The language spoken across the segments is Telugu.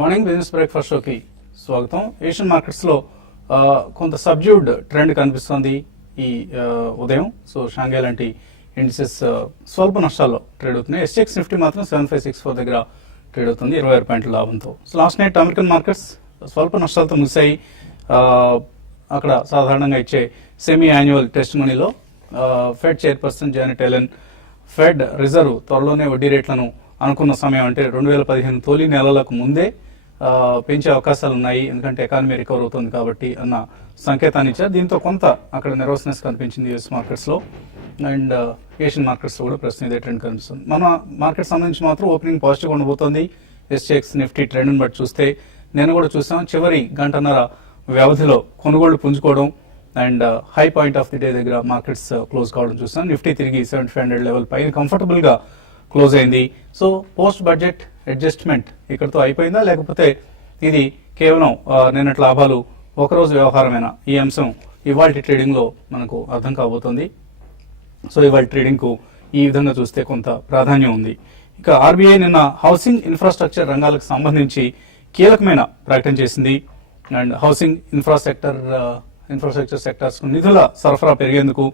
మార్నింగ్ బిజినెస్ బ్రేక్ఫాస్ట్ షోకి స్వాగతం. ఏషియన్ మార్కెట్స్ లో కొంత సబ్జ్యూడ్ ట్రెండ్ కనిపిస్తోంది ఈ ఉదయం. సో షాంఘై లాంటి ఇండిసెస్ స్వల్ప నష్టాల్లో ట్రేడ్ అవుతున్నాయి. ఎస్ఎక్స్ నిఫ్టీ మాత్రం 7564 దగ్గర ట్రేడ్ అవుతుంది 26 పాయింట్ల లాభంతో. So last night American markets స్వల్ప నష్టాలతో ముగిశాయి. అక్కడ సాధారణంగా ఇచ్చే సెమీ యాన్యువల్ టెస్ట్ మనీలో Fed chairperson Janet Yellen Fed Reserve త్వరలోనే వడ్డీ రేట్లను అనుకున్న సమయం అంటే 2015 తొలి నెలలకు ముందే పెంచే అవకాశాలు ఉన్నాయి, ఎందుకంటే ఎకానమీ రికవర్ అవుతుంది కాబట్టి అన్న సంకేతాన్ని ఇచ్చారు. దీంతో కొంత అక్కడ నెర్వస్నెస్ కనిపించింది యూఎస్ మార్కెట్స్ లో అండ్ ఏషియన్ మార్కెట్స్ లో కూడా ప్రస్తుతం ఇదే ట్రెండ్ కనిపిస్తుంది. మన మార్కెట్ సంబంధించి మాత్రం ఓపెనింగ్ పాజిటివ్ ఉండబోతోంది. ఎస్ఎక్స్ నిఫ్టీ ట్రెండ్ బట్టి చూస్తే నేను కూడా చూసాం, చివరి గంటన్నర వ్యవధిలో కొనుగోళ్లు పుంజుకోవడం and high point of the day దగ్గర మార్కెట్స్ క్లోజ్ కావడం చూస్తాం. నిఫ్టీ తిరిగి 7500 లెవెల్ పైన కంఫర్టబుల్ గా క్లోజ్ అయింది. సో పోస్ట్ బడ్జెట్ అడ్జస్ట్మెంట్ ఇక్కడతో అయిపోయిందా, లేకపోతే ఇది కేవలం నిన్నటి లాభాలు ఒకరోజు వ్యవహారమేనా? ఈ అంశం ఇవాళ ట్రేడింగ్ లో మనకు అర్థం కాబోతోంది. సో ఇవాళ ట్రేడింగ్ కు ఈ విధంగా చూస్తే కొంత ప్రాధాన్యం ఉంది. ఇక ఆర్బీఐ నిన్న హౌసింగ్ ఇన్ఫ్రాస్ట్రక్చర్ రంగాలకు సంబంధించి కీలకమైన ప్రకటన చేసింది. అండ్ హౌసింగ్ ఇన్ఫ్రాస్ట్రక్చర్ సెక్టర్స్ కు నిధుల సరఫరా పెరిగేందుకు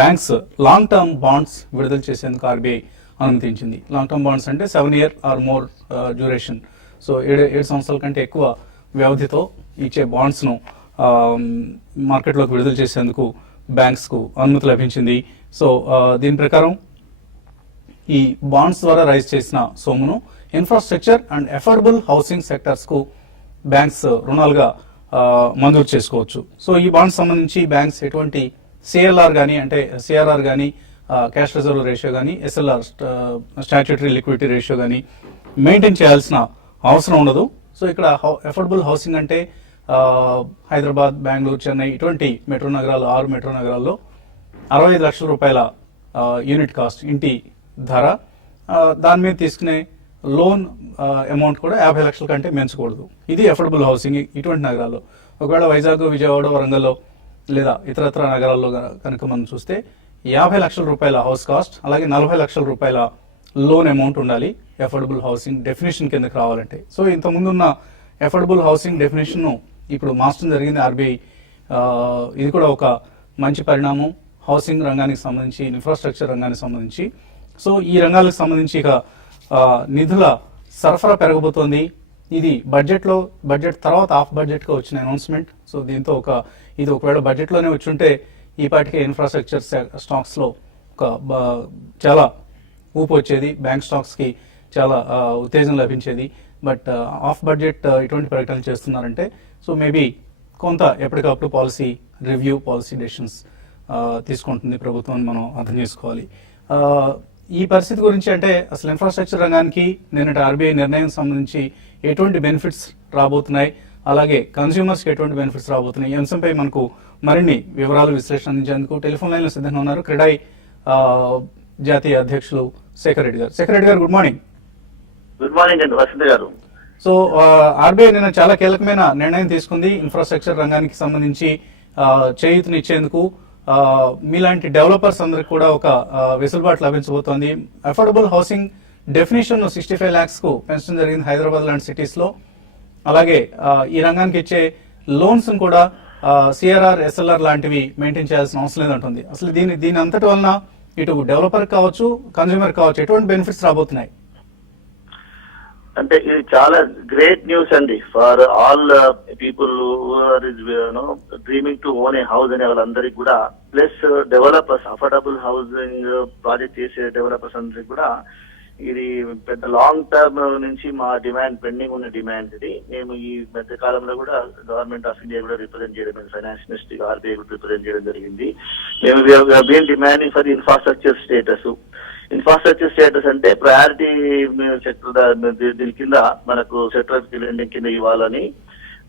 బ్యాంక్స్ లాంగ్ టర్మ్ బాండ్స్ విడుదల చేసేందుకు ఆర్బీఐ అనుమతించింది. లాంగ్ టర్మ్ బాండ్స్ అంటే 7 year or more duration. So 7 సంవత్సరాల కంటే ఎక్కువ వ్యవధితో ఇచ్చే బాండ్స్ ను మార్కెట్లోకి విడుదల చేసేందుకు బ్యాంక్స్ కు అనుమతి లభించింది. సో దీని ప్రకారం ఈ బాండ్స్ ద్వారా రైజ్ చేసిన సొమ్మును infrastructure and affordable housing sectors కు బ్యాంక్స్ రుణాలుగా మంజూరు చేసుకోవచ్చు. సో ఈ బాండ్స్ సంబంధించి బ్యాంక్స్ ఎటువంటి సిఎల్ఆర్ గానీ అంటే సిఆర్ఆర్ గానీ క్యాష్ రిజర్వ్ రేషియో కానీ ఎస్ఎల్ఆర్ స్టాట్యూటరీ లిక్విడిటీ రేషియో కానీ మెయింటైన్ చేయాల్సిన అవసరం ఉండదు. సో ఇక్కడ అఫోర్డబుల్ హౌసింగ్ అంటే హైదరాబాద్, బెంగళూరు, చెన్నై ఇటువంటి మెట్రో నగరాలు 6 మెట్రో నగరాల్లో 65 లక్షల రూపాయల యూనిట్ కాస్ట్ ఇంటి ధర, దాని మీద తీసుకునే లోన్ అమౌంట్ కూడా 50 లక్షల కంటే పెంచకూడదు. ఇది అఫోర్డబుల్ హౌసింగ్ ఇటువంటి నగరాల్లో. ఒకవేళ వైజాగ్, విజయవాడ, వరంగల్లో లేదా ఇతరత్ర నగరాల్లో కనుక మనం చూస్తే 50 లక్షల రూపాయల హౌస్ కాస్ట్, అలాగే 40 లక్షల రూపాయల లోన్ అమౌంట్ ఉండాలి అఫోర్డబుల్ హౌసింగ్ డెఫినేషన్ కిందకి రావాలంటే. సో ఇంత ముందున్న అఫోర్డబుల్ హౌసింగ్ డెఫినేషన్ ను ఇప్పుడు మార్చడం జరిగింది ఆర్బీఐ. ఇది కూడా ఒక మంచి పరిణామం హౌసింగ్ రంగానికి సంబంధించి, ఇన్ఫ్రాస్ట్రక్చర్ రంగానికి సంబంధించి. సో ఈ రంగాలకు సంబంధించి ఇక నిధుల సరఫరా పెరగబోతోంది. ఇది బడ్జెట్ తర్వాత ఆఫ్ బడ్జెట్ గా వచ్చిన అనౌన్స్మెంట్. సో దీంతో ఇది ఒకవేళ బడ్జెట్ లోనే వచ్చుంటే ఈ పాటికే ఇన్ఫ్రాస్ట్రక్చర్ స్టాక్స్ లో చాలా ఊపు వచ్చేది, బ్యాంక్ స్టాక్స్ కి చాలా ఉత్తేజం లభించేది. బట్ ఆఫ్ బడ్జెట్ ఇటువంటి ప్రకటనలు చేస్తున్నారంటే సో మేబీ కొంత ఎప్పటికప్పుడు పాలసీ రివ్యూ, పాలసీ డెసిషన్స్ తీసుకుంటుంది ప్రభుత్వం మనం అర్థం చేసుకోవాలి. ఈ పరిస్థితి గురించి అంటే అసలు ఇన్ఫ్రాస్ట్రక్చర్ రంగానికి నిన్నటి ఆర్బీఐ నిర్ణయం సంబంధించి ఎటువంటి బెనిఫిట్స్ రాబోతున్నాయి, అలాగే కన్స్యూమర్స్ కి ఎటువంటి బెనిఫిట్స్ రాబోతున్నాయి, ఈ అంశంపై మనకు మరిన్ని వివరాలు విశ్లేషణ అందించేందుకు టెలిఫోన్ లైన్ లో సిద్ధంగా ఉన్నారు క్రెడాయి జాతీయ అధ్యక్షులు శేఖర్ రెడ్డి గారు. శేఖర్ రెడ్డి గారు, గుడ్ మార్నింగ్. గుడ్ మార్నింగ్ అండి వసంత్ గారు. సో ఆర్బీఐ నిన్న చాలా కీలకమైన నిర్ణయం తీసుకుంది ఇన్ఫ్రాస్ట్రక్చర్ రంగానికి సంబంధించి చేయూతనిచ్చేందుకు. మీలాంటి డెవలపర్స్ అందరికి కూడా ఒక వెసులుబాటు లభించబోతోంది. అఫోర్డబుల్ హౌసింగ్ డెఫినేషన్ 65 lakhs కు పెంచడం జరిగింది హైదరాబాద్ లాంటి సిటీస్ లో. అలాగే ఈ రంగానికి ఇచ్చే లోన్స్ కూడా సిఆర్ఆర్, ఎస్ఎల్ఆర్ లాంటివి మెయింటైన్ చేయాల్సిన అవసరం లేదంటుంది. అసలు దీని అంతటి వలన ఇటు డెవలపర్ కావచ్చు, కన్స్యూమర్ కావచ్చు, ఎటువంటి బెనిఫిట్స్ రాబోతున్నాయి? అంటే ఇది చాలా గ్రేట్ న్యూస్ అండి for all people dreaming to own A house అనే వాళ్ళందరికీ కూడా, plus developers, affordable housing project చేసే డెవలపర్స్ అందరికి కూడా ఇది పెద్ద లాంగ్ టర్మ్ నుంచి మా డిమాండ్, పెండింగ్ ఉన్న డిమాండ్ ఇది. మేము ఈ మధ్య కాలంలో కూడా గవర్నమెంట్ ఆఫ్ ఇండియా కూడా రిప్రజెంట్ చేయడం, ఫైనాన్స్ మినిస్ట్రీ, ఆర్బీఐ కూడా రిప్రజెంట్ చేయడం జరిగింది. మేము been demanding for infrastructure status. Infrastructure status అంటే ప్రయారిటీ సెక్టర్, దీని కింద మనకు సెక్టర్ లెండింగ్ కింద ఇవ్వాలని,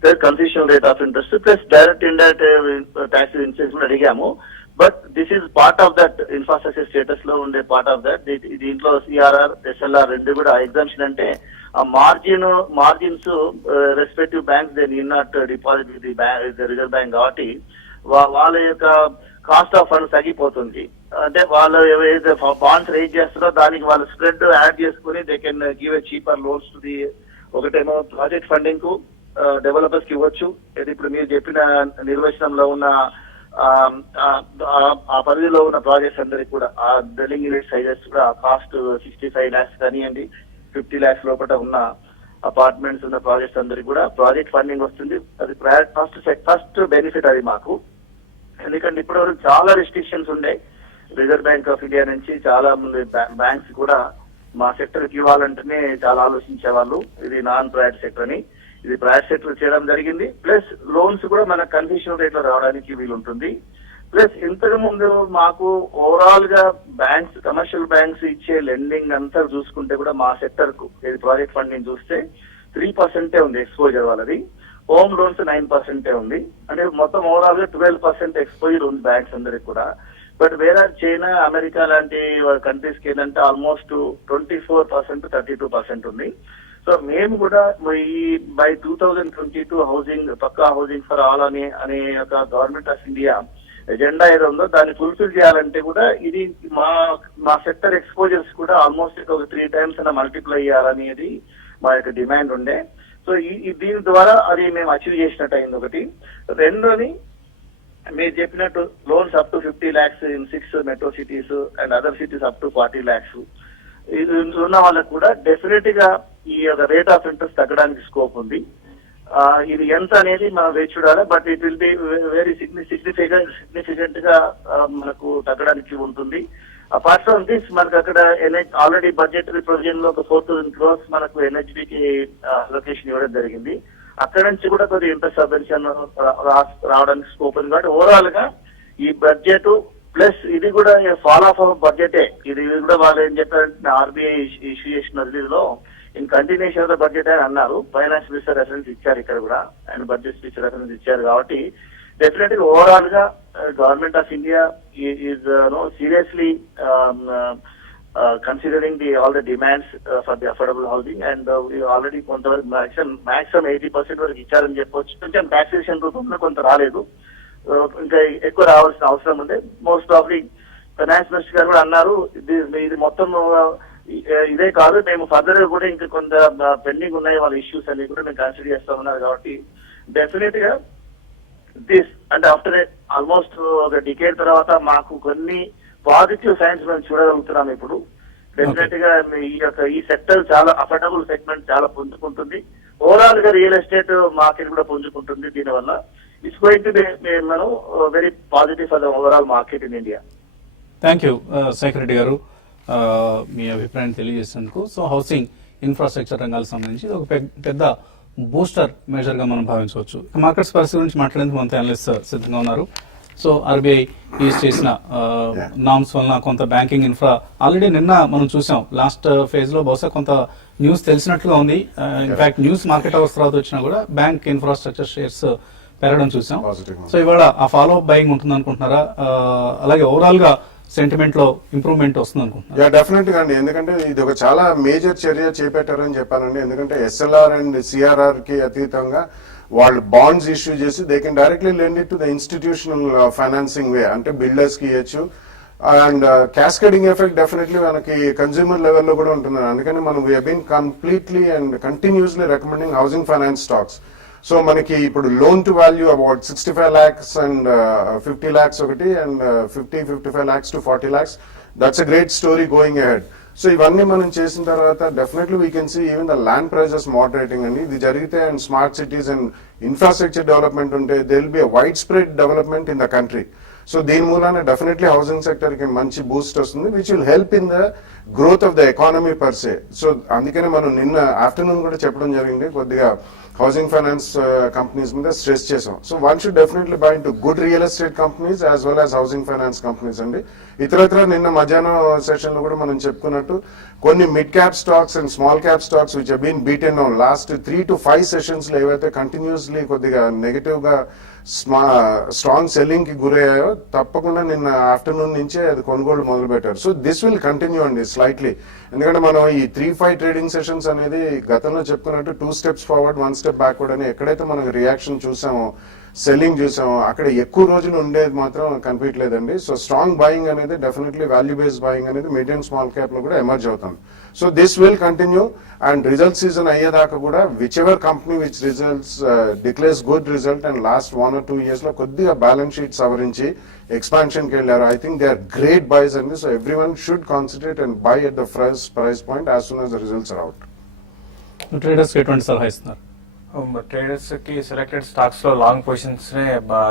plus concession rate of interest, plus direct indirect tax incentives కూడా అడిగాము. But this is part of that infrastructure status లో ఉండే పార్ట్ ఆఫ్ దట్. దీంట్లో సిఆర్ఆర్, ఎస్ఎల్ఆర్ రెండు కూడా ఎగ్జామ్షన్. అంటే ఆ margins respective banks they need not deposit with the reserve bank కాబట్టి వాళ్ళ యొక్క కాస్ట్ ఆఫ్ ఫండ్స్ తగ్గిపోతుంది. అంటే వాళ్ళు ఏవైతే బాండ్స్ రేజ్ చేస్తారో దానికి వాళ్ళు స్ప్రెడ్ యాడ్ చేసుకుని they can give a cheaper loans to the ఒకటేమో ప్రాజెక్ట్ ఫండింగ్ కు డెవలపర్స్ కి ఇవ్వచ్చు. ఇది ఇప్పుడు మీరు చెప్పిన నిర్వచనంలో ఉన్న ఆ పరిధిలో ఉన్న ప్రాజెక్ట్స్ అందరికి కూడా ఆ డ్వెల్లింగ్ యూనిట్ సైజెస్ కూడా కాస్ట్ 65 lakhs కానివ్వండి, 50 lakhs లోపల ఉన్న అపార్ట్మెంట్స్ ఉన్న ప్రాజెక్ట్స్ అందరికి కూడా ప్రాజెక్ట్ ఫండింగ్ వస్తుంది. అది ఫస్ట్ బెనిఫిట్ అది మాకు. ఎందుకంటే ఇప్పటివరకు చాలా రెస్ట్రిక్షన్స్ ఉండే. రిజర్వ్ బ్యాంక్ ఆఫ్ ఇండియా నుంచి చాలా మంది బ్యాంక్స్ కూడా మా సెక్టర్ కి ఇవ్వాలంటేనే చాలా ఆలోచించేవాళ్ళు. ఇది నాన్ ప్రైవేట్ సెక్టర్ అని, ఇది ప్రైవేట్ సెక్టర్ చేయడం జరిగింది. ప్లస్ లోన్స్ కూడా మన కన్సెషనల్ రేట్ లో రావడానికి వీలుంటుంది. ప్లస్ ఇంతకు ముందు మాకు ఓవరాల్ గా బ్యాంక్స్, కమర్షియల్ బ్యాంక్స్ ఇచ్చే లెండింగ్ అంతా చూసుకుంటే కూడా మా సెక్టర్ కు ఇది ప్రాజెక్ట్ ఫండింగ్ చూస్తే 3% ఉంది ఎక్స్పోజర్ వాళ్ళది. హోమ్ లోన్స్ 9% ఉంది. అంటే మొత్తం ఓవరాల్ గా 12% ఎక్స్పోజర్ ఉంది బ్యాంక్స్ అందరికి కూడా. బట్ వేరే చైనా, అమెరికా లాంటి కంట్రీస్ కి ఏంటంటే ఆల్మోస్ట్ 24%, 32% ఉంది. సో మేము కూడా ఈ by 2022 housing, pucca housing for all అనే ఒక గవర్నమెంట్ ఆఫ్ ఇండియా ఎజెండా ఏదో ఉందో దాన్ని ఫుల్ఫిల్ చేయాలంటే కూడా ఇది మా సెక్టర్ ఎక్స్పోజర్స్ కూడా ఆల్మోస్ట్ ఒక 3 times అన్న మల్టిప్లై చేయాలనేది మా యొక్క డిమాండ్ ఉండే. సో దీని ద్వారా అది మేము అచీవ్ చేసినట్టు అయింది ఒకటి. రెండోది మీరు చెప్పినట్టు loans up to 50 lakhs in 6 metro cities and other cities up to 40 lakhs. ఇది ఉన్న వాళ్ళకు కూడా డెఫినెట్ గా ఈ యొక్క రేట్ ఆఫ్ ఇంట్రెస్ట్ తగ్గడానికి స్కోప్ ఉంది. ఇది ఎంత అనేది మనం వేచి చూడాలి. But it will be very significant గా మనకు తగ్గడానికి ఉంటుంది. అపార్ట్ ఫ్రమ్ దిస్ మనకు అక్కడ ఆల్రెడీ బడ్జెటరీ ప్రొవిజన్ లో ఒక 4,000 crores మనకు ఎన్హెచ్బికి అలొకేషన్ ఇవ్వడం జరిగింది. అక్కడ నుంచి కూడా కొద్దిగా ఇంట్రెస్ట్ సబ్వెన్షన్ రావడానికి స్కోప్ ఉంది. కాబట్టి ఓవరాల్ గా ఈ బడ్జెట్ ప్లస్ ఇది కూడా ఫాల్ ఆఫ్ బడ్జెటే. ఇది కూడా వాళ్ళు ఏం చెప్పారంటే ఆర్బీఐ ఇష్యూ చేసిన రిలీజ్ లో in continuation of the budget అని అన్నారు. ఫైనాన్స్ మినిస్టర్ రెఫరెన్స్ ఇచ్చారు ఇక్కడ కూడా, ఆయన బడ్జెట్ స్పీచ్ రెఫరెన్స్ ఇచ్చారు. కాబట్టి డెఫినెట్ గా ఓవరాల్ గా government of India is seriously considering all the demands for the affordable housing, and we already కొంతవరకు maximum 80% వరకు ఇచ్చారని చెప్పొచ్చు. కొంచెం టాక్సేషన్ రూపంలో కొంత రాలేదు, ఇంకా ఎక్కువ రావాల్సిన అవసరం ఉంది. మోస్ట్ ప్రాబ్లీ ఫైనాన్స్ మినిస్టర్ గారు కూడా అన్నారు ఇది మొత్తం ఇదే కాదు, మేము ఫర్దర్ కూడా ఇంకా కొంత పెండింగ్ ఉన్నాయి వాళ్ళ ఇష్యూస్ అన్ని కూడా మేము కన్సిడర్ చేస్తామన్నారు. కాబట్టి డెఫినెట్ గా దిస్ అంటే ఆఫ్టర్ ఆల్మోస్ట్ ఒక డికేడ్ తర్వాత మాకు కొన్ని పాజిటివ్ సైన్స్ మనం చూడగలుగుతున్నాం ఇప్పుడు. డెఫినెట్ గా ఈ సెక్టర్ చాలా అఫోర్డబుల్ సెగ్మెంట్ చాలా పుంజుకుంటుంది. ఓవరాల్ గా రియల్ ఎస్టేట్ మార్కెట్ కూడా పుంజుకుంటుంది. దీనివల్ల ఇట్స్ గోయింగ్ టు బి మనం very positive for the overall market in India. Thank you Shekhar Reddy గారు, మీ అభిప్రాయం తెలియజేసినందుకు. సో హౌసింగ్ ఇన్ఫ్రాస్ట్రక్చర్ రంగాలకు సంబంధించి ఒక పెద్ద బూస్టర్ మెజర్ గా మనం భావించవచ్చు. మార్కెట్స్ పరిస్థితి గురించి మాట్లాడేందుకు మనతో అనలిస్ట్ సిద్ధంగా ఉన్నారు. సో ఆర్బీఐ యూజ్ చేసిన నామ్స్ వలన కొంత బ్యాంకింగ్ ఇన్ఫ్రా ఆల్రెడీ నిన్న మనం చూసాం. లాస్ట్ ఫేజ్ లో బహుశా కొంత న్యూస్ తెలిసినట్లుగా ఉంది. ఇన్ఫాక్ట్ న్యూస్ మార్కెట్ అవర్స్ తర్వాత వచ్చినా కూడా బ్యాంక్ ఇన్ఫ్రాస్ట్రక్చర్ షేర్స్ పెరగడం చూసాం. సో ఇవాళ ఆ ఫాలో అప్ బయింగ్ ఉంటుంది అనుకుంటున్నారా? అలాగే ఓవరాల్ గా సెంటిమెంట్ లో ఇంప్రూవ్మెంట్ వస్తుంది అనుకుంటున్నారు? డెఫినెట్ గా అండి, ఎందుకంటే ఇది ఒక చాలా మేజర్ చర్య చేపట్టారని చెప్పానండి. ఎందుకంటే ఎస్ఎల్ఆర్ అండ్ సిఆర్ఆర్ కి అతీతంగా వాళ్ళు బాండ్స్ ఇష్యూ చేసి they can directly lend it to the institutional financing way, అంటే బిల్డర్స్ కి ఇవ్వచ్చు. అండ్ క్యాస్కేడింగ్ ఎఫెక్ట్ డెఫినెట్లీ మనకి కన్స్యూమర్ లెవెల్లో కూడా ఉంటుంది. అందుకని మనం వీ హీన్ completely and continuously recommending housing finance stocks. So మనకి ఇప్పుడు loan to value about 65 lakhs and 50 lakhs ఒకటి, and 55 lakhs to 40 lakhs. That's a great story going ahead. So ఇవన్నీ మనం చేసిన తర్వాత definitely we can see even the land prices moderating అండి. ఇది జరిగితే and smart cities and infrastructure development ఉంటే they will be a wide spread development in the country. So దీని మూలాన డెఫినెట్లీ హౌసింగ్ సెక్టర్ కి మంచి బూస్ట్ వస్తుంది, which will help in the growth of the economy per se. So అందుకనే మనం నిన్న ఆఫ్టర్నూన్ కూడా చెప్పడం జరిగింది, కొద్దిగా హౌసింగ్ ఫైనాన్స్ కంపెనీస్ మీద స్ట్రెస్ చేసాం. So one should definitely by into good real estate companies as well as housing finance companies అండి. ఇతరత్ర నిన్న మధ్యాహ్నం సెషన్ లో కూడా మనం చెప్పుకున్నట్టు కొన్ని mid cap stocks and small cap stocks which have been beaten on last 3 to 5 sessions లో ఏవైతే కంటిన్యూస్లీ కొద్దిగా నెగటివ్ గా స్ట్రాంగ్ సెల్లింగ్ కి గురయ్యాయో తప్పకుండా నిన్న ఆఫ్టర్నూన్ నుంచే అది కొనుగోలు మొదలు పెట్టారు. సో దిస్ విల్ కంటిన్యూ అండి స్లైట్లీ. ఎందుకంటే మనం ఈ 3-5 ట్రేడింగ్ సెషన్స్ అనేది గతంలో చెప్పుకున్నట్టు 2 steps ఫార్వర్డ్ 1 step బ్యాక్వర్డ్ అని ఎక్కడైతే మనకు రియాక్షన్ చూసామో సెల్లింగ్ చూసాం, అక్కడ ఎక్కువ రోజులు ఉండేది మాత్రం కనిపించలేదండి. సో స్ట్రాంగ్ బయింగ్ అనేది డెఫినెట్లీ వాల్యూ బేస్డ్ బయింగ్ అనేది మీడియం స్మాల్ క్యాప్ లో కూడా ఎమర్జ్ అవుతుంది. So this will continue and result season అయ్యేదాకా కూడా which ever company which results declares good result and last 1 or 2 years లో కొద్దిగా బ్యాలెన్స్ షీట్ సవరించి ఎక్స్పాన్షన్ కి వెళ్ళారు. I think they are great buys అండి. So every one should concentrate and buy at the first price point as soon as the results are out. Traders ఎటువంటి సలహా ఇస్తున్నారు? ట్రేడర్స్ కి సెలెక్టెడ్ స్టాక్స్ లో లాంగ్ పొజిషన్స్ నే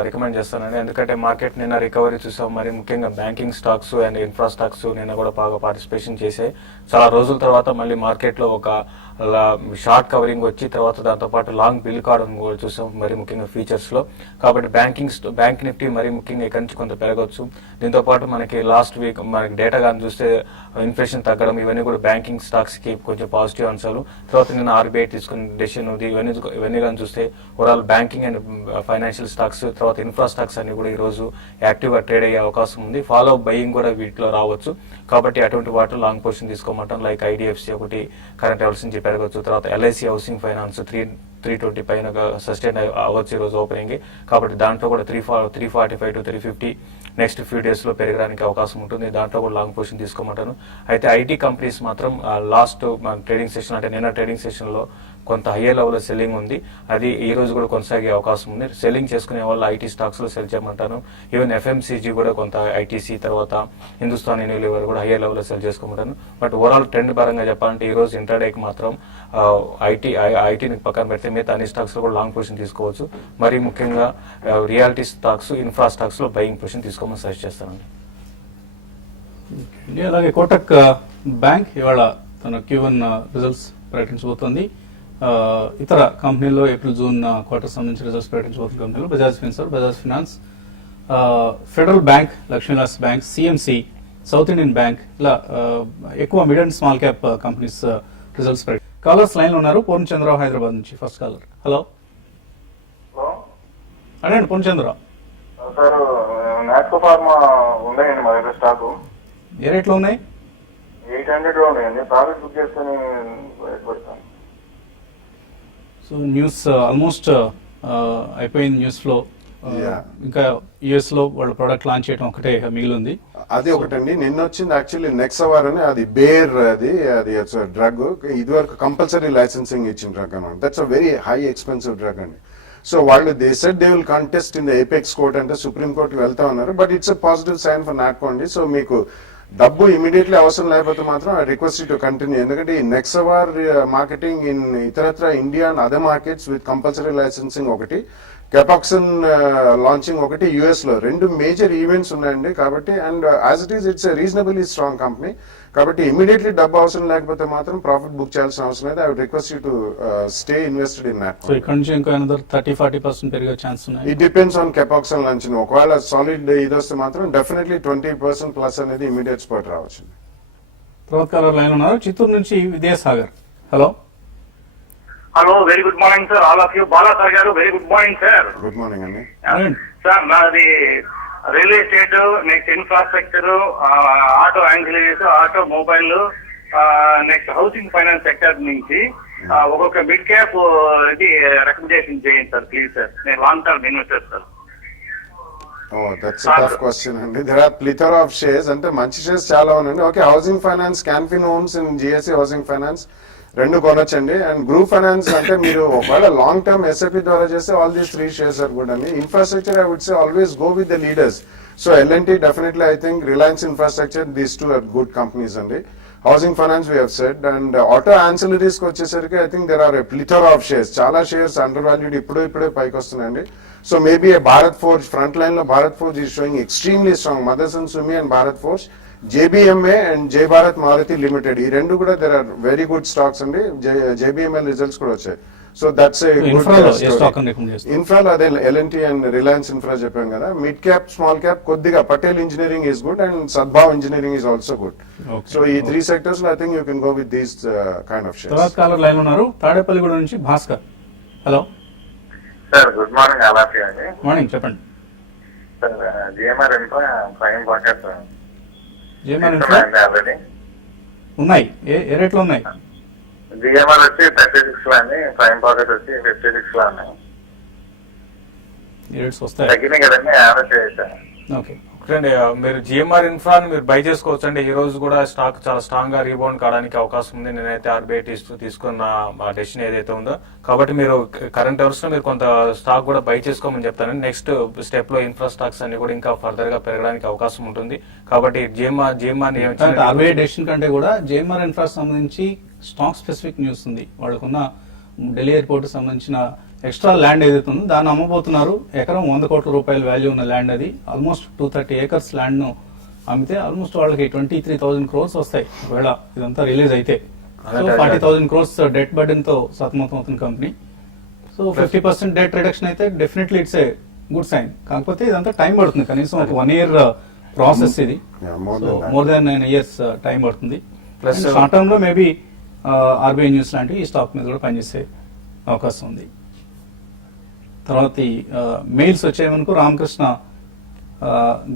రికమెండ్ చేస్తానండి. ఎందుకంటే మార్కెట్ నిన్న రికవరీ చూసాం, మరి ముఖ్యంగా banking stocks and infra stocks నిన్న కూడా బాగా పార్టిసిపేషన్ చేసాయి. చాలా రోజుల తర్వాత మళ్ళీ మార్కెట్ లో ఒక షార్ట్ కవరింగ్ వచ్చి తర్వాత దాంతో పాటు లాంగ్ బిల్ కావడం కూడా చూసాం, మరి ముఖ్యంగా ఫీచర్స్ లో. కాబట్టి బ్యాంక్ నిఫ్టీ మరి ముఖ్యంగా ఇక్కడి నుంచి కొంత పెరగవచ్చు. దీంతో పాటు మనకి లాస్ట్ వీక్ మనకి డేటా కానీ చూస్తే ఇన్ఫ్లేషన్ తగ్గడం ఇవన్నీ కూడా బ్యాంకింగ్ స్టాక్స్ కి కొంచెం పాజిటివ్ అంశాలు. తర్వాత నిన్న ఆర్బీఐ తీసుకున్న డెసిషన్ ఉంది, ఇవన్నీ కానీ చూస్తే overall banking and financial stocks తర్వాత ఇన్ఫ్రా స్టాక్స్ అన్ని కూడా ఈ రోజు యాక్టివ్ గా ట్రేడ్ అయ్యే అవకాశం ఉంది. ఫాలో బయింగ్ కూడా వీటిలో రావచ్చు. కాబట్టి అటువంటి వాటిలో లాంగ్ పొజిషన్ తీసుకోమంటాం. లైక్ ఐడిఎఫ్సి ఒకటి కరెంట్ లెవెల్స్ నుంచి పెరగచ్చు. తర్వాత ఎల్ఐసి హౌసింగ్ ఫైనాన్స్ 320 పైన సస్టైన్ అవ్వచ్చు ఈ రోజు ఓపెనింగ్. కాబట్టి దాంట్లో కూడా 345 to 350 నెక్స్ట్ ఫ్యూ డేస్ లో పెరగడానికి అవకాశం ఉంటుంది. దాంట్లో కూడా లాంగ్ పొజిషన్ తీసుకోమంటాను. అయితే ఐటీ కంపెనీస్ మాత్రం లాస్ట్ ట్రేడింగ్ సెషన్ అంటే నిన్న ట్రేడింగ్ సెషన్ లో కొంత హయ్యర్ లెవెల్ సెల్లింగ్ ఉంది. అది ఈ రోజు కూడా కొనసాగే అవకాశం ఉంది. సెల్లింగ్ చేసుకునే వాళ్ళు ఐటీ స్టాక్స్ లో సెల్ చేయమంటాను. ఈవెన్ ఎఫ్ఎంసీజీ కూడా కొంత ఐటీసీ తర్వాత హిందుస్థాన్ యూనిలివర్ కూడా హయ్యర్ లెవెల్ లో సెల్ చేసుకోమంటాను. బట్ ఓవరాల్ ట్రెండ్ పరంగా చెప్పాలంటే ఈ రోజు ఇంటర్డేకి మాత్రం ఐటీని పక్కన పెడితే మిగతా అన్ని స్టాక్స్ లో కూడా లాంగ్ పొజిషన్ తీసుకోవచ్చు. మరి ముఖ్యంగా రియాలిటీ స్టాక్స్ ఇన్ఫ్రా స్టాక్స్ లో బయింగ్ పొజిషన్ తీసుకోమని సజెస్ట్ చేస్తానండి. అలాగే కోటక్ బ్యాంక్ ఇవాళ తన Q1 రిజల్ట్స్ ప్రకటించబోతోంది. ఇతర కంపెనీల్లో ఏప్రిల్ జూన్ క్వార్టర్ సంబంధించిన రిజల్ట్స్ ప్రకటించబోతున్న కంపెనీలు Bajaj finance, federal bank, Lakshmi Vilas bank, CMC, south Indian bank ఇలా ఎక్కువ mid and small cap companies results callers line లో ఉన్నారు. పూర్ణచంద్రరావు హైదరాబాద్ నుంచి ఫస్ట్ కాలర్. హలో అడగండి పూర్ణచంద్రరావు. సార్ నాట్కో ఫార్మా ఉన్నాయండి మా దగ్గర స్టాక్. ఏ రేట్లో ఉన్నాయి? 800 లో ఉన్నాయండి. ప్రాఫిట్ బుక్ చేసుకుని పెడతాను. సో న్యూస్ ఆల్మోస్ట్ అయిపోయింది న్యూస్ ఫ్లో. Yeah. ఇంకా యుఎస్ లో వాళ్ళ ప్రోడక్ట్ లాంచ్ చేయడం ఒకటే మిగిలింది. అది ఒకటండి. నిన్న వచ్చింది యాక్చువల్లీ నెక్సవర్ అని, అది బేర్ అది డ్రగ్. ఇదివరకు కంపల్సరీ లైసెన్సింగ్ ఇచ్చిన డ్రగ్ అనమాట. That's a very high expensive drug అండి. సో వాళ్ళు they said they will contest in the apex court అంటే సుప్రీం కోర్టుకి వెళ్తా ఉన్నారు. But it's a positive sign for Natco అండి. సో మీకు డబ్బు ఇమీడియట్లీ అవసరం లేకపోతే మాత్రం ఐ రిక్వెస్ట్ టు కంటిన్యూ. ఎందుకంటే ఈ నెక్సవర్ మార్కెటింగ్ ఇన్ ఇతరత్ర India and other markets with compulsory licensing ఒకటి, కెపాక్సిన్ లాంచింగ్ ఒకటి, యుఎస్ లో 2 మేజర్ ఈవెంట్స్ ఉన్నాయండి. కాబట్టి and as it is it's reasonably strong company. కాబట్టి ఇమీడియట్లీ డబ్బు అవసరం లేకపోతే మాత్రం ప్రాఫిట్ బుక్ చేయాల్సిన అవసరం లేదు. I would request you to stay invested in Natco. So ఇక్కడ నుంచి ఇంకా 30-40% పెరిగే ఛాన్స్ ఉన్నాయి. ఇట్ డిపెండ్స్ ఆన్ కెపాక్సిన్ లాంచింగ్. ఒకవేళ సాలిడ్ ఇది వస్తే మాత్రం డెఫినెట్లీ 20% ప్లస్ అనేది ఇమీడియట్ స్పాట్ రావచ్చు. తర్వాత కాలర్ లైన్ ఉన్నారు చిత్తూరు నుంచి Vidyasagar. Hello hello, very good morning sir, all of you. Bala sir గారు, very good morning sir. Good morning అండి. సార్ నాది real estate, next infrastructure, auto ancillaries, automobile, next housing finance sector నుంచి ఒక్కొక్క మిడ్ క్యాప్ ఇది రికమెండేషన్ చేయండి సార్ ప్లీజ్ సార్. నేను long term investor sir. That's tough question అండి. There are plethora of shares. అంటే మంచి షేర్స్ చాలా ఉన్నాయండి. Okay, housing finance, Canfin Homes and GSC housing finance 2 కొనొచ్చండి. అండ్ గ్రూప్ ఫైనాన్స్ అంటే మీరు ఒకవేళ లాంగ్ టర్మ్ ఎస్ఐపి ద్వారా చేస్తే all these 3 shares are good అండి. Infrastructure I would say always go with the leaders. So LNT definitely I think, Reliance infrastructure, these 2 are good companies అండి. Housing finance we have said. And auto ancillaries కి వచ్చేసరికి I think there are a plethora of shares. చాలా షేర్స్ అండర్ వాల్యూడ్ ఇప్పుడే పైకి వస్తున్నాయండి. So maybe Bharat Forge front line లో Bharat forge is showing extremely strong. Motherson Sumi and Bharat Forge, JBMA and Jai Bharat Maruti limited, ఈ 2 కూడా there are very good stocks అండి. జేబీఎంఎల్ రిజల్ట్స్ కూడా వచ్చాయి. సో దట్స్ ఇన్ఫ్రాలో అదే ఎల్ఎన్టీ అండ్ రిలయన్స్ ఇన్ఫ్రా చెప్పాం కదా. మిడ్ క్యాప్, స్మాల్ క్యాప్ కొద్దిగా Patel engineering is good and Sadbhav engineering is also good. So ఈ 3 సెక్టర్స్ లో I think you can go with these kind of shares. తర్వాత కాలర్ లైన్ ఉన్నారు తాడేపల్లిగూడ నుంచి Bhaskar. Hello sir good morning, అలాఫీ అండి. మార్నింగ్, చెప్పండి. Sir GMR infra prime pocket already ఉన్నాయి. ఏ రేట్లో ఉన్నాయి? జిఎంఆర్ వచ్చి 36 లో అండి, ప్రైమ్ పాకెట్ వచ్చి 56 లో ఉన్నాయి. ఈ రేట్స్ వస్తాయి. తగ్గినాయి కదండి, యావరేజ్ చేశాను. ఓకే, ఒకటండి మీరు జిఎంఆర్ ఇన్ఫ్రాని మీరు బై చేసుకోవచ్చు అండి. ఈ రోజు కూడా స్టాక్ చాలా స్ట్రాంగ్ గా రీబౌండ్ కావడానికి అవకాశం ఉంది. నేనైతే ఆర్బీఐ తీసుకున్న డెసిషన్ ఏదైతే ఉందో, కాబట్టి మీరు కరెంట్ అవర్స్ లో మీరు కొంత స్టాక్ కూడా బై చేసుకోమని చెప్తానండి. నెక్స్ట్ స్టెప్ లో ఇన్ఫ్రా స్టాక్స్ అన్ని కూడా ఇంకా ఫర్దర్ గా పెరగడానికి అవకాశం ఉంటుంది. కాబట్టి జిఎంఆర్ ఆర్బీఐ డెసిషన్ కంటే కూడా జేఎంఆర్ ఇన్ఫ్రా సంబంధించి స్టాక్ స్పెసిఫిక్ న్యూస్ ఉంది. వాళ్ళకున్న ఢిల్లీ ఎయిర్పోర్ట్ సంబంధించిన ఎక్స్ట్రా ల్యాండ్ ఏదైతే ఉందో దాన్ని అమ్మబోతున్నారు. ఎకరం 100 కోట్ల రూపాయల వాల్యూ ఉన్న ల్యాండ్ అది. ఆల్మోస్ట్ 230 ఏకర్స్ ల్యాండ్ ను అమ్మితే ఆల్మోస్ట్ వాళ్ళకి 23,000 crores వస్తాయి ఒకవేళ ఇదంతా రిలీజ్ అయితే. సో 40,000 crores డెట్ బర్డెన్ తో సతమతం అవుతున్న కంపెనీ. సో 50% డెట్ రిడక్షన్ అయితే definitely it's a good sign. కాకపోతే ఇదంతా టైం పడుతుంది, కనీసం ఒక 1 year ప్రాసెస్ ఇది. మోర్ దాన్ 9 years టైం పడుతుంది. ప్లస్ షార్ట్ టర్మ్ లో మేబీ ఆర్బీఐ న్యూస్ లాంటివి ఈ స్టాక్ మీద కూడా పనిచేసే అవకాశం ఉంది. తర్వాత మెయిల్స్ వచ్చేమనుకో రామకృష్ణ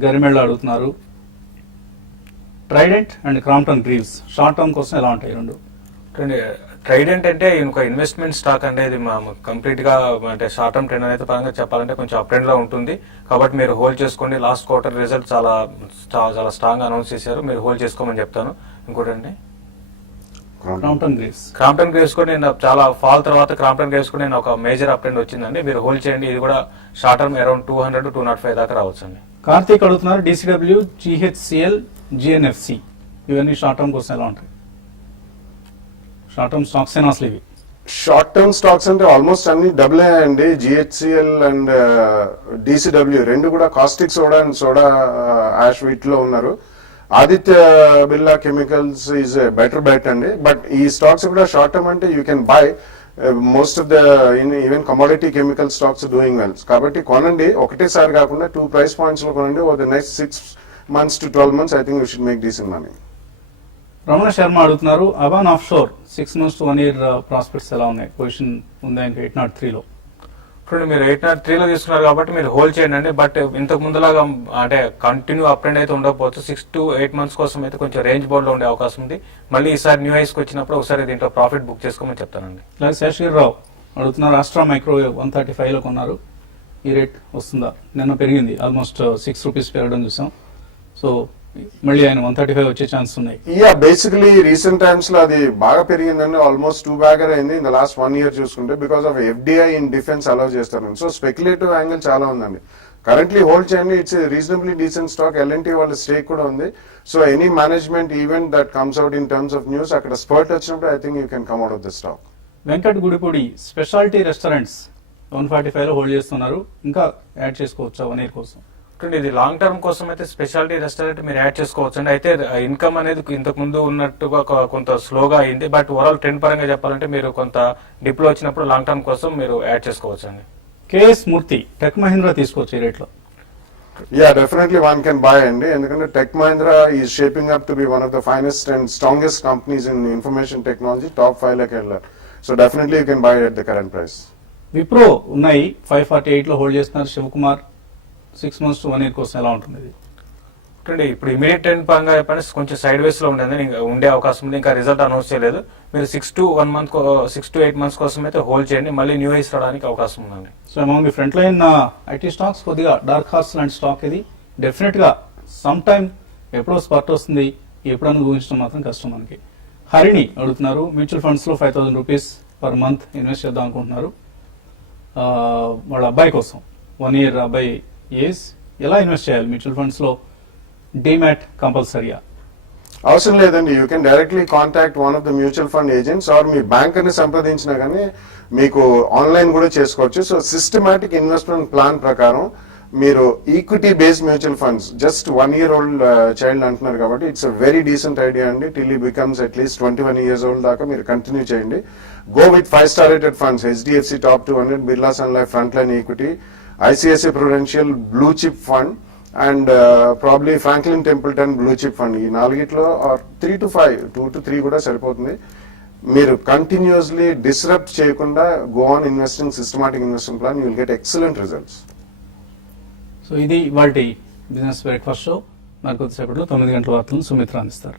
గరిమెళ్ళ అడుగుతున్నారు. Trident and Crompton Greaves short term కోసం ఎలా ఉంటాయి రెండు? ట్రైడెంట్ అంటే ఒక ఇన్వెస్ట్మెంట్ స్టాక్ అంటే ఇది కంప్లీట్ గా అంటే షార్ట్ టర్మ్ ట్రెండ్ అనేది పరంగా చెప్పాలంటే కొంచెం అప్ ట్రెండ్ లో ఉంటుంది. కాబట్టి మీరు హోల్డ్ చేసుకోండి. లాస్ట్ క్వార్టర్ రిజల్ట్ చాలా స్ట్రాంగ్ అనౌన్స్ చేశారు, మీరు హోల్డ్ చేసుకోమని చెప్తాను. ఇంకోటండి క్రాంప్టన్ గ్రేవ్స్ కూడా నేను చాలా ఫాల్ తర్వాత క్రాంప్టన్ గ్రేవ్స్ కూడా నేను ఒక మేజర్ అప్ ట్రెండ్ వచ్చిందండి. మీరు హోల్డ్ చేయండి. ఇది కూడా షార్ట్ టర్మ్ అరౌండ్ 200 to 205 దాకా రావచ్చు అండి. కార్తీక్ అడుగుతున్నారు DCW, GHCL, GNFC ఇవన్నీ షార్ట్ టర్మ్ కోసం ఎలా ఉంటాయి? షార్ట్ టర్మ్ స్టాక్స్ ఏనా అసలు ఇవి? షార్ట్ టర్మ్ స్టాక్స్ అంటే ఆల్మోస్ట్ అన్ని డబుల్ అండి. GHCL అండ్ DCW రెండు కూడా caustic soda and soda ash వీటిలో ఉన్నారు. Aditya Birla chemicals is better bet అండి. బట్ ఈ స్టాక్స్ కూడా షార్ట్ టర్మ్ అంటే you can buy most of the even commodity chemical stocks doing well. కాబట్టి కొనండి, ఒకటేసారి కాకుండా 2 price points లో కొనండి. Over the next 6 months to 12 months I think you should make decent money. Ramana Sharma అడుగుతున్నారు Aban Offshore 6 months to 1 year prospects ఎలా ఉన్నాయి? పొజిషన్ ఉందా ఇంకా 803 లో? ఇప్పుడు మీరు 803 లో తీసుకున్నారు కాబట్టి మీరు హోల్డ్ చేయండి. బట్ ఇంతకు ముందులాగా అంటే కంటిన్యూ అప్ ట్రెండ్ అయితే ఉండకపోవచ్చు. 6 to 8 months కోసం అయితే కొంచెం రేంజ్ బోర్డ్ లో ఉండే అవకాశం ఉంది. మళ్ళీ ఈసారి న్యూ హైస్ కి వచ్చినప్పుడు ఒకసారి దీంట్లో ప్రాఫిట్ బుక్ చేసుకోమని చెప్తానండి. అలాగే శేషగిరిరావు అడుగుతున్నారు ఆస్ట్రా మైక్రోవేవ్ 135 లో కొన్నారు, ఈ రేట్ వస్తుందా? నిన్న పెరిగింది, ఆల్మోస్ట్ 6 rupees పెరగడం చూసాం. సో మళ్ళీ ఆయన 135 వచ్చే ఛాన్స్ ఉన్నాయి. బేసికలీ రీసెంట్ టైమ్స్ లో అది బాగా పెరిగిందండి. ఆల్మోస్ట్ 2 bagger అయింది ఇన్ ద లాస్ట్ 1 year చూసుకుంటే, because of FDI in defence allow చేస్తారు. సో స్పెక్యులేటివ్ యాంగిల్ చాలా ఉందండి. కరెంట్లీ హోల్డ్ చేయండి. It's reasonably decent stock. L&T వాళ్ళ స్టేక్ కూడా ఉంది. So any management event that comes out in terms of news అక్కడ స్పర్ట్ వచ్చినప్పుడు I think you can come out of the stock. Venkat Gudipudi speciality restaurants 145 లో హోల్డ్ చేస్తున్నారు, ఇంకా యాడ్ చేసుకోవచ్చా 1 year కోసం? ఇది లాంగ్ టర్మ్ కోసం అయితే స్పెషాలిటీ రెస్టారెంట్ మీరు యాడ్ చేసుకోవచ్చు అండి. అయితే ఇన్కమ్ అనేది ఇంతకు ముందు ఉన్నట్టుగా కొంత స్లోగా అయింది. బట్ ఓవరాల్ ట్రెండ్ పరంగా చెప్పాలంటే మీరు కొంత డిప్ లో వచ్చినప్పుడు లాంగ్ టర్మ్ కోసం మీరు యాడ్ చేసుకోవచ్చు అండి. KS మూర్తి టెక్ మహీంద్రా తీసుకోవచ్చు ఈ రేట్ లో? Definitely one can buy అండి. ఎందుకంటే Tech Mahindra is shaping up to be one of the finest and strongest companies in information technology, top 5 లోకి వెళ్ళారు. So definitely you can buy at the current price. Wipro ఉన్నాయి 548 లో హోల్డ్ చేస్తున్నారు. శివకుమార్ 6 months to 1 year కోసం ఎలా ఉంటుంది ఇది? ఇప్పుడు ఇమీడియట్ ట్రెండ్ పరంగా చెప్పండి కొంచెం సైడ్ వేస్ లో ఉండే అవకాశం ఉంది. ఇంకా రిజల్ట్ అనౌన్స్ చేయలేదు. మీరు 6 to 8 months కోసం అయితే హోల్డ్ చేయండి. మళ్ళీ న్యూ హైస్ రావడానికి అవకాశం ఉందండి. So among the front line IT stocks కొద్దిగా డార్క్ హార్స్ లాంటి స్టాక్ ఇది. డెఫినెట్ గా సమ్ టైమ్ ఎప్పుడో స్పర్ట్ వస్తుంది, ఎప్పుడన్నా ఊహించడం మాత్రం కష్టం మనకి. హరిణి అడుగుతున్నారు మ్యూచువల్ ఫండ్స్ లో 5,000 rupees per month ఇన్వెస్ట్ చేద్దాం అనుకుంటున్నారు వాళ్ళ అబ్బాయి కోసం. 1 year అబ్బాయి ఏజ్, ఎలా ఇన్వెస్ట్ చేయాలి మ్యూచువల్ ఫండ్స్ లో? డిమాట్ కంపల్సరీయా? అవసరం లేదండి. You can directly contact one of the mutual fund agents or మీ బ్యాంకర్ ని సంప్రదించినా కానీ మీకు ఆన్లైన్ కూడా చేసుకోవచ్చు. సో సిస్టమాటిక్ ఇన్వెస్ట్మెంట్ ప్లాన్ ప్రకారం మీరు equity based mutual funds just 1 year old child అంటున్నారు కాబట్టి it's a very decent idea అండి. టిల్ ఈ బికమ్స్ అట్లీస్ట్ 21 years old దాకా మీరు కంటిన్యూ చేయండి. Go with 5-star rated funds, HDFC Top 200, Birla Sun Life Frontline Equity, ICICI Prudential Blue Chip Fund and probably Franklin Templeton blue chip fund. ఈ 4 3 to 5, 2 to 3 కూడా సరిపోతుంది. మీరు కంటిన్యూస్లీ డిస్రప్ట్ చేయకుండా go on investing systematic investing plan, you will get excellent results. So ఇది ఇవాల్టి బిజినెస్ బ్రేక్ఫాస్ట్ షో. మరి కొద్దిసేపట్లో 9 గంటల వార్తలను సుమిత్ర అందిస్తారు.